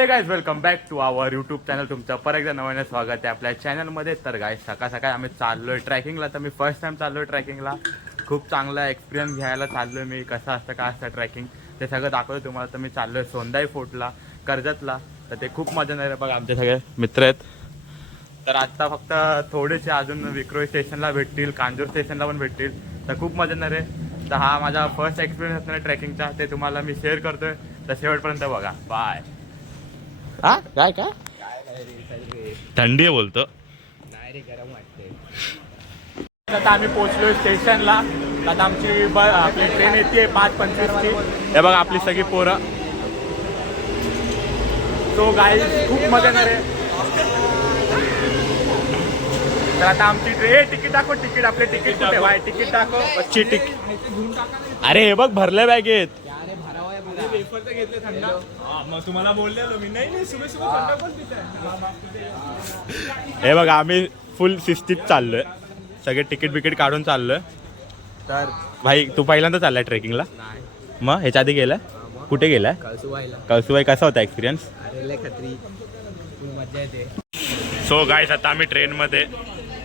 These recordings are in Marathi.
Hey guys welcome back to our YouTube channel तुमचं परत एकदा नव्याने स्वागत आहे आपल्या चॅनलमध्ये तर गाय सकाळ सकाळी आम्ही चाललोय ट्रॅकिंगला तर मी फर्स्ट टाइम चाललोय ट्रॅकिंगला खूप चांगला एक्सपिरियन्स घ्यायला चाललोय मी. कसं असतं काय असतं ट्रॅकिंग ते सगळं दाखवतो तुम्हाला. तर मी चाललोय सोंदाई फोर्टला कर्जतला. तर ते खूप मजा नाही बघा. आमचे सगळे मित्र आहेत. तर आत्ता फक्त थोडेसे अजून विक्रोळी स्टेशनला भेटतील कांजूर स्टेशनला पण भेटतील. तर खूप मजा येणार आहे. तर हा माझा फर्स्ट एक्सपिरियन्स असणार ट्रेकिंगचा ते तुम्हाला मी शेअर करतोय. तर शेवटपर्यंत बघा. बाय हा? काय काय? थंडी आहे बोलतो. नाही रे गरम वाटते आता आम्ही पोहोचलोय स्टेशनला. आता आमची ब आपली ट्रेन येते पाच पंचवीसची हे बघा आपली सगळी पोरं. तो गाय खूप मजा आहे तर आता आमची ट्रेन तिकीट दाखव तिकीट. आपले तिकीट कुठे? वाय तिकीट दाखव. बसची तिकीट अरे हे बघ भरल्या बॅगेत. अरे भरावा आहे बघा. मग तुम्हाला बोललेलो मी. नाही नाही सुबह सुबह थंडा पण तिथे हे बघा आम्ही फुल शिस्तीत चाललोय. सगळे तिकीट बिकीट काढून चाललोय. तर? भाई तू पहिल्यांदा चाललाय ट्रेकिंगला नाही. मग ह्याच्या आधी गेलाय? कुठे गेलाय? कळसुबाईला. कळसुबाई कसा होता एक्सपिरियन्स सो गाईस आता आम्ही ट्रेनमध्ये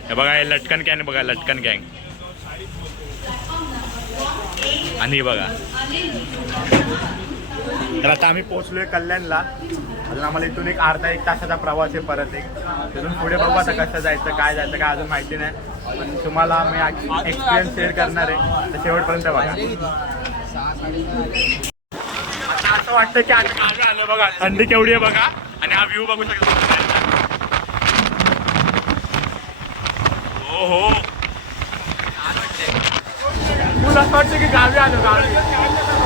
हे बघा हे लटकन गँग बघा लटकन गँग आणि हे बघा. तर आता आम्ही पोहोचलोय कल्याणला. अजून आम्हाला इथून एक अर्धा एक तासाचा प्रवास आहे परत एक. तिथून पुढे बघू आता कसं जायचं काय जायचं काय अजून माहिती नाही. पण तुम्हाला मी एक्सपिरियन्स शेअर करणार आहे. तर शेवटपर्यंत बघा. आता असं वाटतं की आता गावी आलो बघा. थंडी केवढी आहे बघा. आणि हा व्ह्यू बघू शकतो हो हो. असं वाटतं की गावी आलो गावी.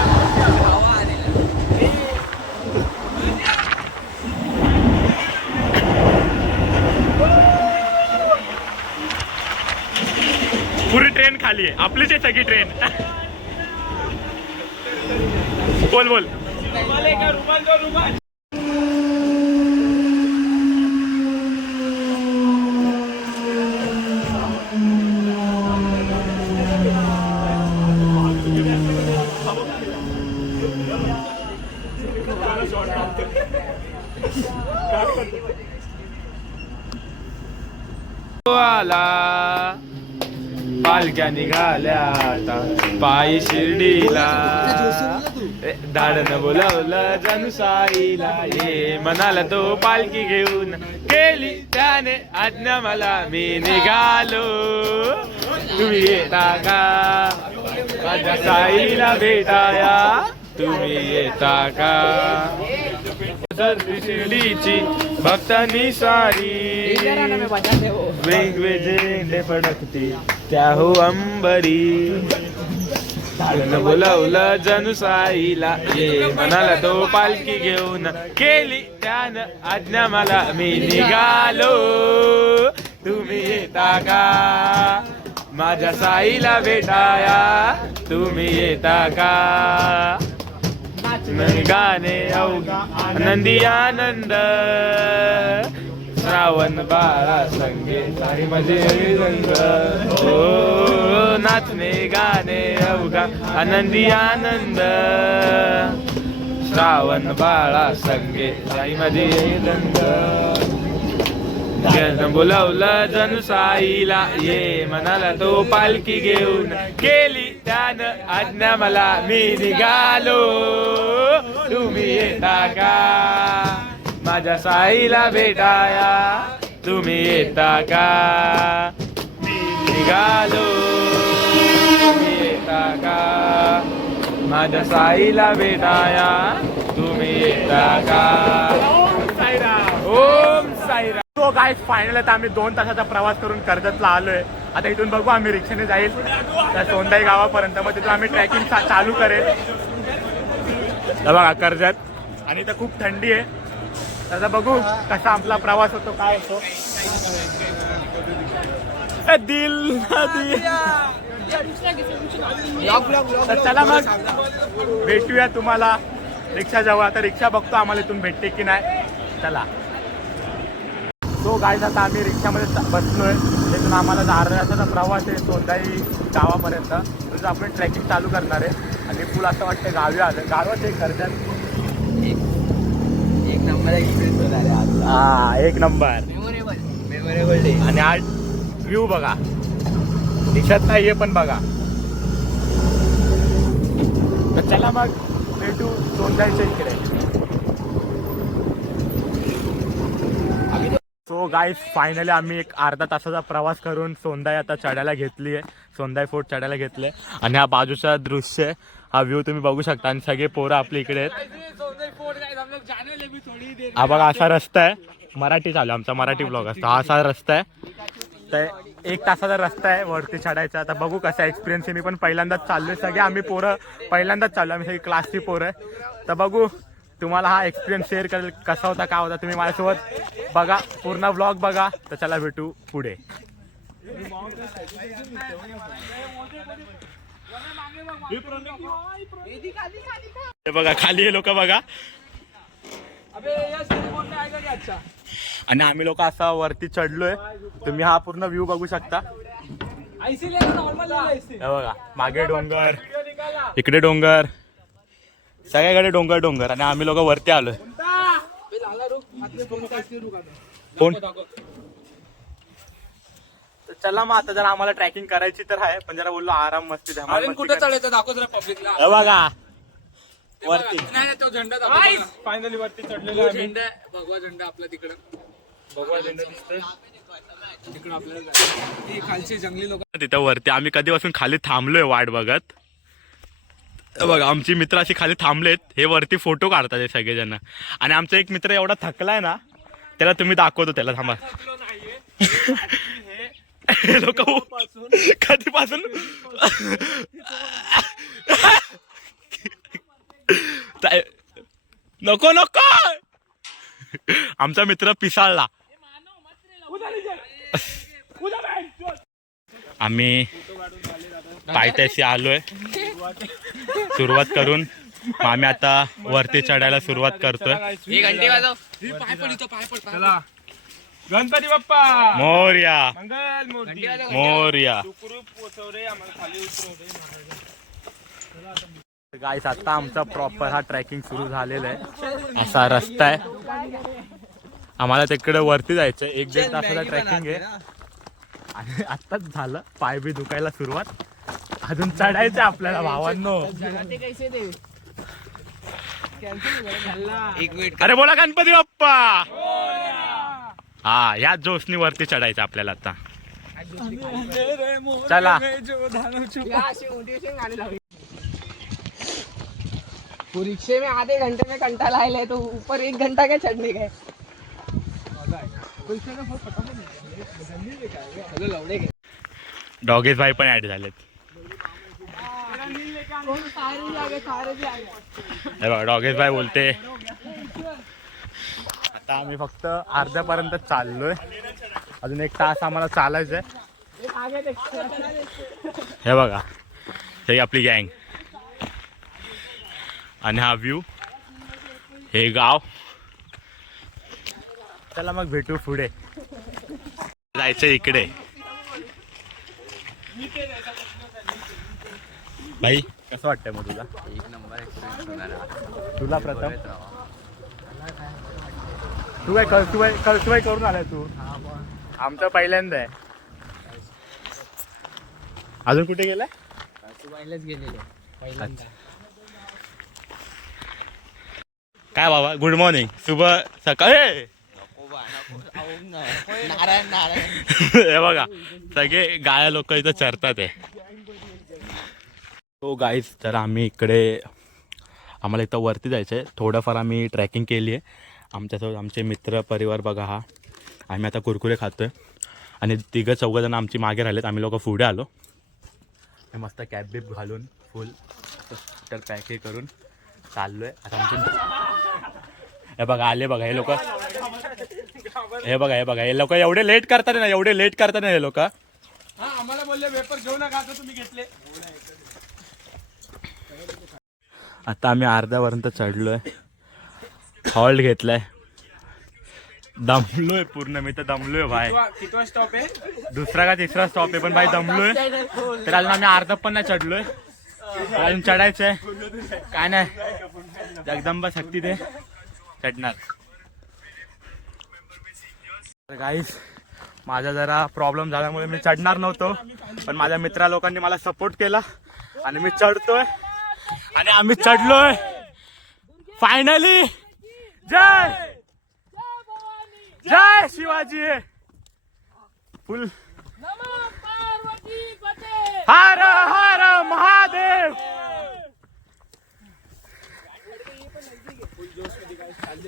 पुरी ट्रेन खाली आहे. आपलीच आहे सगळी ट्रेन बोल बोल. आला. पालक्या निघाल्या आता. पायी शिर्डीला. दाडनं बोलावलं जणू साईला. ये म्हणाला तो पालखी घेऊन केली त्याने आज्ञा मला. मी निघालो. तुम्ही येता का? माझ्या साईला भेटाया. तुम्ही येता का? शिर्डीची भक्तांनी सारी वेगवेगळे फडकते त्या हो अंबरी बोलावलं जणू साईला. ये म्हणाला तो पालखी घेऊन. केली त्यान आज्ञा मला. मी निघालो. तुम्ही येता का? माझ्या साईला भेटाया. तुम्ही येता का? गाणे अवघा आनंदी आनंद. श्रावण बाळा संगे साई माझे रंग हो नाचणे गाणे अवघा आनंदी आनंद. श्रावण बाळा संगे साई माझे रंग जन बोलावलं जणू साईला ये म्हणाला तो पालखी घेऊन. केली त्यानं आज्ञा मला मी निघालो. तुम्ही येता का? माझ्या साईला भेटाया. तुम्ही येता का? मी निघालो. तुम्ही येता का? माझ्या साईला भेटाया. तुम्ही येता का? ओम साईराम. तो काय फायनल आता आम्ही दोन तासाचा प्रवास करून कर्जतला आलोय. आता इथून बघू आम्ही रिक्षाने जाईल. त्या सोंदाई गावापर्यंत. मग तिथून आम्ही ट्रॅकिंग चालू करेल. बघा कर्जत. आणि इथं खूप थंडी आहे. तर आता बघू कसा आपला प्रवास होतो काय होतो. ए, दिल तर चला मग भेटूया तुम्हाला. रिक्षा जवळ आता रिक्षा बघतो आम्हाला इथून भेटते की नाही. चला. तो गाईज आता आम्ही रिक्षामध्ये चा- बसलोय. तिथून आम्हाला तासाचा प्रवास आहे सोंदाई गावापर्यंत. तिथून आपण ट्रेकिंग चालू करणार आहे. आणि फुल असं वाटतं गावी आलं गावात एक करतात एक एक नंबर चांगला एक्सपिरियन्स होणार आहे आज हा एक नंबर. मेमोरेबल डे आणि आज व्ह्यू बघा. दिसत नाहीये पण बघा. तर चला मग भेटू सोंदायच्या इकडे. सो गाईज फायनली आम्ही एक अर्धा तासाचा प्रवास करून सोंदाई आता चढायला घेतली आहे सोंदाई फोर्ट चढायला घेतले आणि हा बाजूचा दृश्य आहे. हा व्ह्यू तुम्ही बघू शकता. आणि सगळे पोरं आपल्या इकडे आहेत. हा बघा असा रस्ता आहे. मराठी चालू आमचा मराठी ब्लॉग असतो. हा असा रस्ता आहे. तर एक तासाचा रस्ता आहे वरती चढायचा. आता बघू कसा एक्सपिरियन्स मी पण पहिल्यांदाच चाललोय. सगळे आम्ही पोरं पहिल्यांदाच चाललो आम्ही सगळी क्लासची पोरं आहे. तर बघू तुम्हाला हा एक्सपिरियन्स शेअर करेल. कसा होता का होता तुम्ही माझ्यासोबत बघा. पूर्ण ब्लॉग बघा. तर चला भेटू पुढे. हे बघा खाली हे लोक बघा. आणि आम्ही लोक असा वरती चढलोय. तुम्ही हा पूर्ण व्ह्यू बघू शकता. बघा मागे डोंगर. इकडे डोंगर. सगळ्याकडे डोंगर डोंगर. आणि आम्ही लोक वरती आलोय. कोण? चला मग आता जर आम्हाला ट्रॅकिंग करायची तर आहे पण जरा बोललो आराम मस्ती धमाल मस्ती कुठं. चढायचं दाखव जरा पब्लिकला हे बघा. वरती. नाही तो झेंडा दाखव. फायनली वरती चढलेलो आम्ही. झेंडा आहे, भगवा झेंडा आपला तिकडं. भगवा झेंडा दिसतोय. तिकडं आपल्याला जायचं. ती खालची जंगली लोक. तिथं वरती. आम्ही कधीपासून खाली थांबलोय वाट बघत. हे बघा आमची मित्र अशी खाली थांबलेत. हे वरती फोटो काढतात हे सगळेजण. आणि आमचा एक मित्र एवढा थकलाय ना त्याला तुम्ही दाखवतो त्याला थांबा. लोक कधीपासून? नको नको! आमचा मित्र पिसाळला. आम्ही पायथ्याशी आलोय. सुरुवात करून आम्ही आता वरती चढायला सुरुवात करतोय. गणपती बाप्पा! मोर्या. मंगल मूर्ती. मोर्या. गाईस आता आमचा प्रॉपर हा ट्रेकिंग सुरू झालेला आहे. असा रस्ता आहे. आम्हाला तिकडे वरती जायचं एक दीड तासाचा ट्रेकिंग आहे. आणि आत्ताच झालं. पाय बी दुखायला सुरुवात. अजून चढायचं आपल्याला भावांनो. एक मिनिट. अरे बोला गणपती बाप्पा! हा या जोशनी वरती चढायचं आपल्याला आता. चला. वो रिक्शे में आधे घंटे में कंटा ला ले तो ऊपर एक घंटा क्या चढ़ने गए डॉगेश भाई पण ऍड झालेत. हे डॉगेश भाई बोलते. आता आम्ही फक्त अर्ध्यापर्यंत चाललोय. अजून एक तास आम्हाला चालायचं आहे एक आगे देख हे बघा हे आपली गँग. आणि हा व्ह्यू हे गाव. चला मग भेटू पुढे. जायचं इकडे. भाई कसं वाटतंय मग तुला? एक नंबर एक्सपिरियन्स होणार आहे. तुला प्रथम? तू काय कळसुबाई कळसुबाई करून आलाय तू. आमचं पहिल्यांदा आहे. अजून कुठे गेलाय? दुबईलाच गेलेले. पहिल्यांदा. काय बाबा गुड मॉर्निंग शुभ सकाळ. ए! नारायण नारायण. हे बघा सगळे गाया लोक इथं चरतात आहे तो गाईज तर आम्ही इकडे आम्हाला इथं वरती जायचं आहे थोडंफार आम्ही ट्रॅकिंग केली आहे आमच्यासोबत आमचे मित्र परिवार बघा हा. आम्ही आता कुरकुरे खातोय. आणि तिघं चौघंजण आमची मागे राहिलेत. आम्ही लोक पुढे आलो. मस्त कॅब बीब घालून फुल तर पॅक हे करून चाललोय. आता आमचे हे बघा आले बघा हे लोक. हे बघा हे बघा हे लोक एवढे लेट करतात ना एवढे लेट करतात ना हे लोक. आम्हाला बोलले वेपर घेऊ नका आता तुम्ही घेतले. आता आम्ही अर्ध्यापर्यंत चढलोय. हॉल्ट घेतलाय. दमलोय पूर्ण मी तर दमलोय भाई. कितवा- स्टॉप आहे? दुसरा का तिसरा स्टॉप आहे पण भाई दमलोय. तर अजून आम्ही अर्धा पण नाही चढलोय. अजून चढायचंय. काय नाही. जगदंबा शक्ती ते चढणार. तर गाईस माझा जरा प्रॉब्लेम झाल्यामुळे मी चढणार नव्हतो पण माझ्या मित्रा लोकांनी मला सपोर्ट केला आणि मी चढतोय आणि आम्ही चढलोय. फायनली जय! जय शिवाजी! फुल। हर हर महादेव!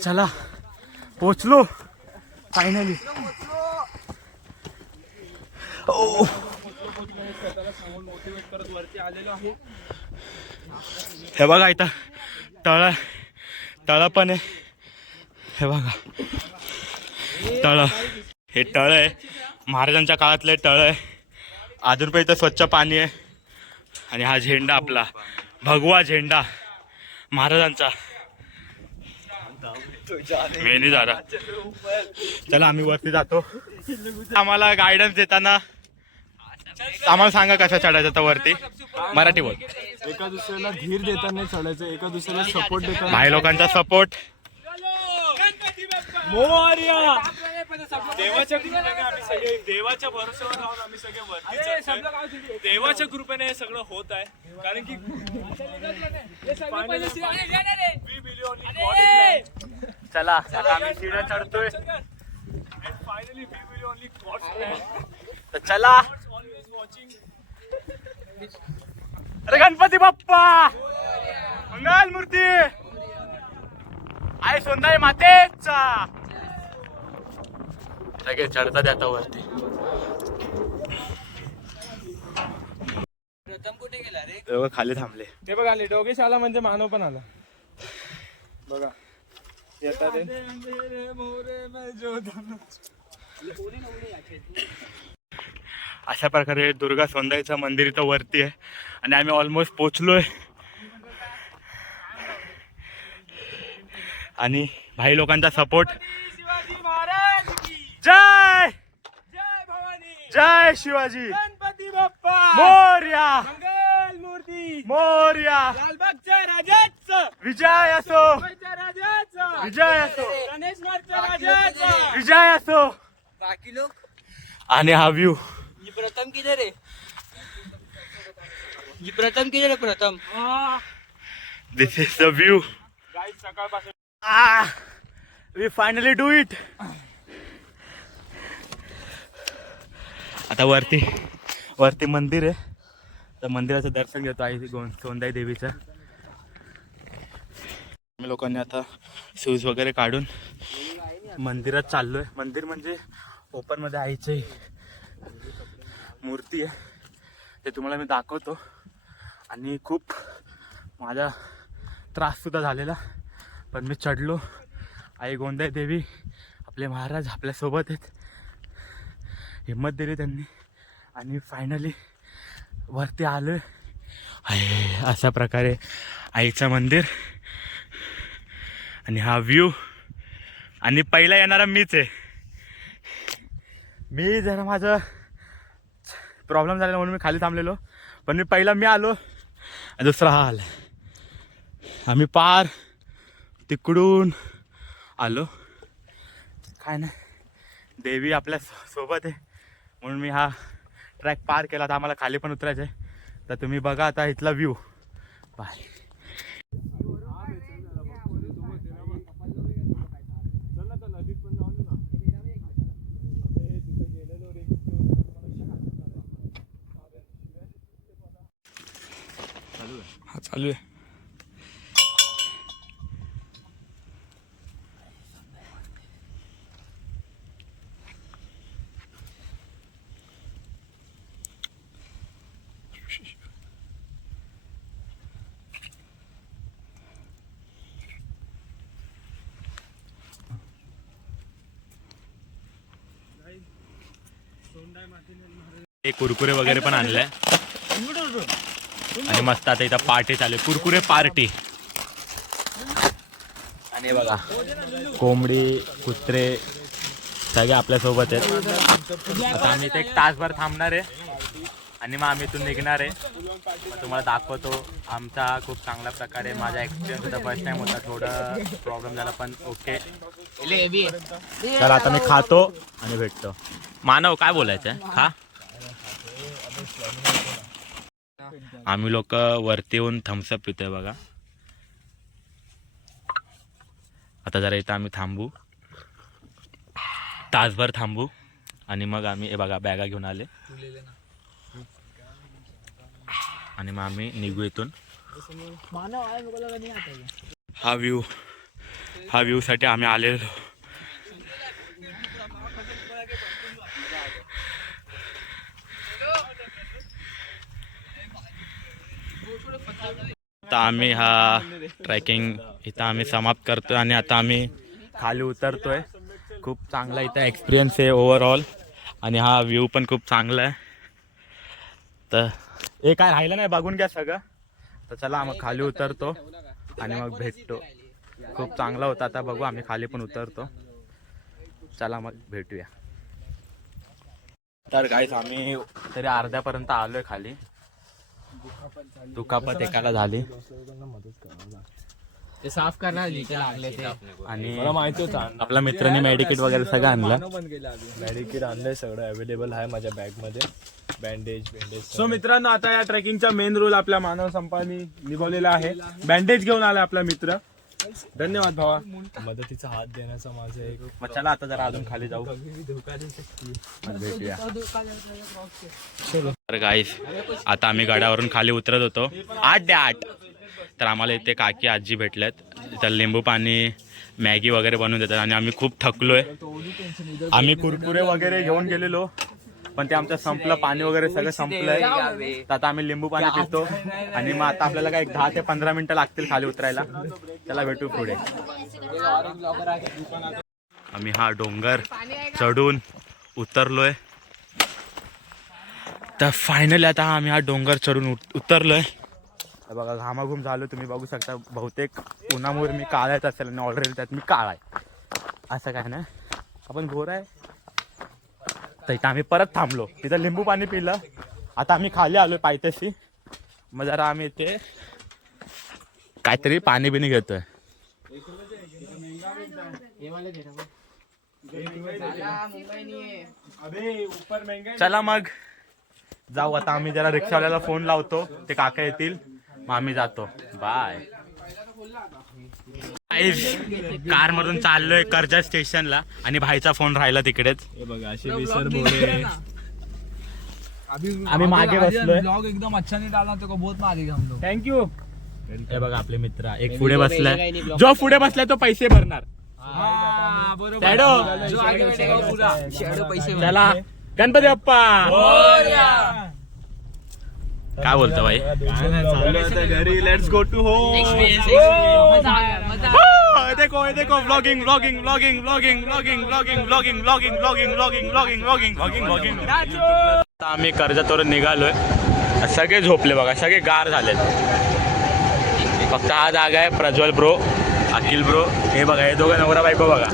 चला पोचलो फायनली ओ हे बघा इथं तळ तळ पण आहे. हे बघा. तळ. हे तळ आहे. महाराजांच्या काळातले तळ आहे. अजून पण इथं स्वच्छ पाणी आहे. आणि हा झेंडा आपला. भगवा झेंडा. महाराजांचा. मेनी झाला. चला आम्ही वरती जातो. आम्हाला गायडन्स देताना आम्हाला सांगा कसं चढायचं तर वरती? मराठी बोल. एका दुसऱ्याला धीर देताना चढायचं एका दुसऱ्याला सपोर्ट देताना भाई लोकांचा सपोर्ट देवाच्या कृपेने आम्ही सगळे देवाच्या भरोश्यावर राहून आम्ही सगळे वरती चढतोय. देवाच्या कृपेने हे सगळं होत आहे. कारण की God is plan. चला आता आम्ही शिड्या चढतोय. we believe only God's plan. तर चला. Always watching. अरे गणपती बाप्पा! मंगल मूर्ती! आई सोंदाई मातेचा. लगेच चढतात आता वरती. दोघं खाली थांबले. हे बघा आले. डोगेश आला म्हणजे मानव पण आला. बघा. येतात हे. अशा प्रकारे दुर्गा सोंदाईचं मंदिर इथं वरती आहे. आणि आम्ही ऑलमोस्ट पोचलोय. आणि भाई लोकांचा सपोर्ट शिवाजी महाराज की. जय! जय भवानी. जय शिवाजी. गणपती बाप्पा. मोर्या. मंगल मूर्ती. मोर्या. लालबागच्या राजाचं. विजय असो. राजाचं. विजय असो. गणेशवाडच्या राजाचं. विजय असो. बाकी लोक? आणि हा व्ह्यू ये प्रथम किधर है ये प्रथम? किधर है. Pratham this is the view guide a we finally do it आता वरती वरती मंदिर आहे. तर मंदिराचं दर्शन घेतो आई गों सोंदाई देवीचं. आम्ही लोकांनी आता शूज वगैरे काढून मंदिरात चाललोय. मंदिर म्हणजे ओपनमध्ये आईची मूर्ती आहे. ते तुम्हाला मी दाखवतो. आणि खूप माझा त्राससुद्धा झालेला. पण मी चढलो. आई गोंदाई देवी. आपले महाराज आपल्यासोबत आहेत. हिंमत दिली त्यांनी. आणि फायनली वरती आलो आहे अशा प्रकारे आईचं मंदिर. आणि हा व्ह्यू आणि पहिला येणारा मीच आहे. मी जरा माझं प्रॉब्लेम झालेला म्हणून मी खाली थांबलेलो. पण मी पहिला मी आलो. दुसरा हा आला आम्ही पार तिकडून आलो. काय नाही देवी आपल्यासोबत आहे. म्हणून मी हा ट्रॅक पार केला. तर आम्हाला खाली पण उतरायचं आहे तर तुम्ही बघा आता इथला व्ह्यू बाय हा चालू आहे. ते कुरकुरे वगैरे पण आणलंय. आणि मस्त आता इथं पार्टी चालू आहे. कुरकुरे पार्टी. आणि बघा कोंबडी कुत्रे सगळे आपल्यासोबत आहेत. आता आम्ही इथे एक तासभर थांबणार आहे. आणि मग आम्ही इथून निघणार आहे. मग तुम्हाला दाखवतो. आमचा खूप चांगल्या प्रकारे माझा एक्सपिरियन्स होता फर्स्ट टाइम होता. थोडं प्रॉब्लेम झाला पण ओके चला आता मी खातो आणि भेटतो. मानव काय बोलायचं खा. आम्ही लोक वरती येऊन थम्सअप पितोय बघा. आता जरा इथं आम्ही थांबू. तासभर थांबू. आणि मग आम्ही हे बघा बॅगा घेऊन आले. आणि मग आम्ही निघू इथून. हा व्ह्यू हा व्ह्यू साठी आम्ही आलेलो. आता आम्ही हा ट्रेकिंग इथं आम्ही समाप्त करतोय आणि आता आम्ही खाली उतरतोय. खूप चांगला इथं एक्सपिरियन्स आहे ओव्हरऑल आणि हा व्ह्यू पण खूप चांगला आहे. तर हे काय राहिलं नाही बघून घ्या सगळं. तर चला मग खाली उतरतो आणि मग भेटतो. खूप चांगला होता आता बघू आम्ही खाली पण उतरतो. चला मग भेटूया. तर काहीच आम्ही तरी अर्ध्यापर्यंत आलोय खाली. दुखापत एकाला झाली. ते साफ करणार जिथे लागले ते. आणि मला माहिती होता आपल्या मित्रांनी मेडिकेट वगैरे सगळं आणलं. मेडिकेट आणलंय सगळं अवेलेबल आहे माझ्या बॅगमध्ये. बँडेज बँडेज सो मित्रांनो आता या ट्रेकिंगचा मेन रोल आपल्या मानव संपानी निभवलेला आहे. बँडेज घेऊन आला आपला मित्र. धन्यवाद भावा. मदतीचा हात देण्याचा माझा एक मग चला आता जरा अजून खाली जाऊ. भेटूया. तर गाईस आता आम्ही गडावरून खाली उतरत होतो. आठ द्या आठ. तर आम्हाला इथे काकी आजी भेटल्यात तर लिंबू पाणी मॅगी वगैरे बनवून देतात आणि आम्ही खूप थकलोय. आम्ही कुरकुरे वगैरे घेऊन गेलेलो. पण ते आमचं संपलं पाणी वगैरे सगळं संपलंय. तर आता आम्ही लिंबू पाणी पितो. आणि मग आता आपल्याला काय दहा ते पंधरा मिनिटं लागतील खाली उतरायला. त्याला भेटू पुढे. आम्ही हा डोंगर चढून उतरलोय. तर फायनली आता आम्ही हा डोंगर चढून उत- उतरलोय. तर बघा घामाघूम झालो. तुम्ही बघू शकता बहुतेक उन्हामुळे मी काळायच असेल आणि ऑलरेडी त्यात मी काळा आहे असं काय ना? आपण गोर आहे? तर इथं आम्ही परत थांबलो. तिथं लिंबू पाणी पिलं. आता आम्ही खाली आलो पायथ्याशी. मग जरा आम्ही इथे काहीतरी पाणी बिणी घेतोय. चला मग. जाऊ आता आम्ही जरा रिक्षावाल्याला फोन लावतो. ते काका येतील. मग आम्ही जातो. बाय कार मधून चाललोय कर्जत स्टेशनला आणि भाईचा फोन राहिला तिकडेच. हे आम्ही मागे बसलोय. ब्लॉग एकदम अच्छा नहीं डालना तेरे को बहुत मारेगा हम लोग थँक्यू हे बघा आपले मित्र एक पुढे बसलाय. जो पुढे बसलाय तो पैसे भरणार. हाँ, बरोबर. Shadow. जो आगे बैठेगा वो पूरा शेडो पैसे चला गणपती बाप्पा काय बोलतो भाई घरी let's go to home Oh, देखो देखो vlogging vlogging vlogging vlogging vlogging vlogging vlogging vlogging vlogging vlogging vlogging vlogging vlogging vlogging आता आम्ही कर्जतवरून निघालोय सगळे झोपले बघा सगळे गार झालेत फक्त हा जागा आहे प्रज्वल ब्रो अखिल ब्रो हे बघा हे दोघं नवरा बायको बघा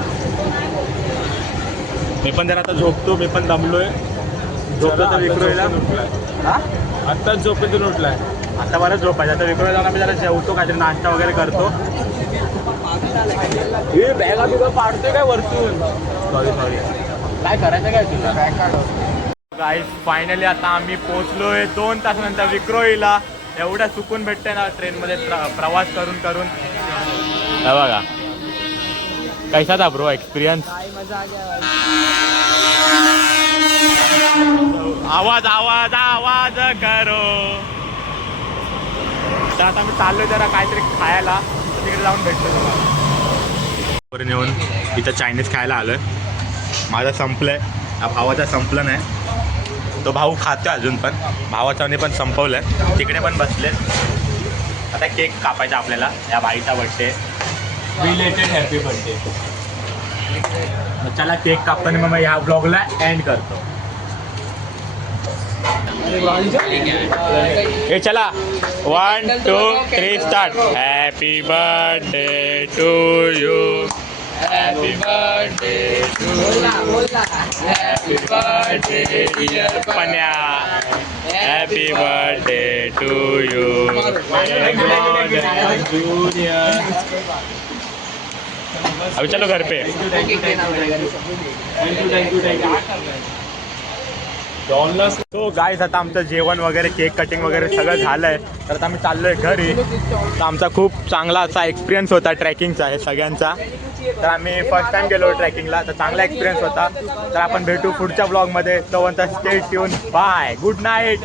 मी पण जरा आता झोपतो मी पण दमलोय झोपलो तर विक्रोयला हा आत्ताच झोपेतून उठलाय. आता बरं झोपायचं आता विक्रोय जाऊन आम्ही जरा जेवतो काहीतरी नाश्ता वगैरे करतो. हे बॅगा बिगा पाडतोय काय वरतून? सॉरी सॉरी काय करायचं काय तुला? गाईस फायनली आता आम्ही पोहोचलोय दोन तासानंतर विक्रोळीला. एवढ्या सुकून भेटते ना ट्रेनमध्ये प्र- प्रवास करून करून. हे बघा. कैसा था ब्रो एक्सपिरियन्स आवाज आवाज आवाज करो. तर आता मी चाललोय जरा काहीतरी खायला. तर तिकडे जाऊन भेटतो तुम्हाला. नेऊन इथं चायनीज खायला आलोय. माझं संपलंय. या भावाचा संपलं नाही तो भाऊ खातोय अजून पण. भावाचाने पण संपवलंय. तिकडे पण बसले. आता केक कापायचा आपल्याला. या बाईचा बड्डे रिलेटेड हॅपी बर्थडे चला केक कापताना मग ह्या ब्लॉगला एंड करतो. ये चला। One two three start happy birthday to you happy birthday to happy birthday dear Panya happy birthday to you अभी चलो घर पे। Thank you thank you thank you तो गाईज आता आमचं जेवण वगैरे केक कटिंग वगैरे सगळं झालंय. तर आता आम्ही चाललोय घरी. तर आमचा खूप चांगला असा एक्सपिरियन्स होता ट्रॅकिंगचा हे सगळ्यांचा. तर आम्ही फर्स्ट टाइम गेलो ट्रॅकिंगला तर चांगला एक्सपिरियन्स होता. तर आपण भेटू पुढच्या ब्लॉगमध्ये तो stay tune bye good night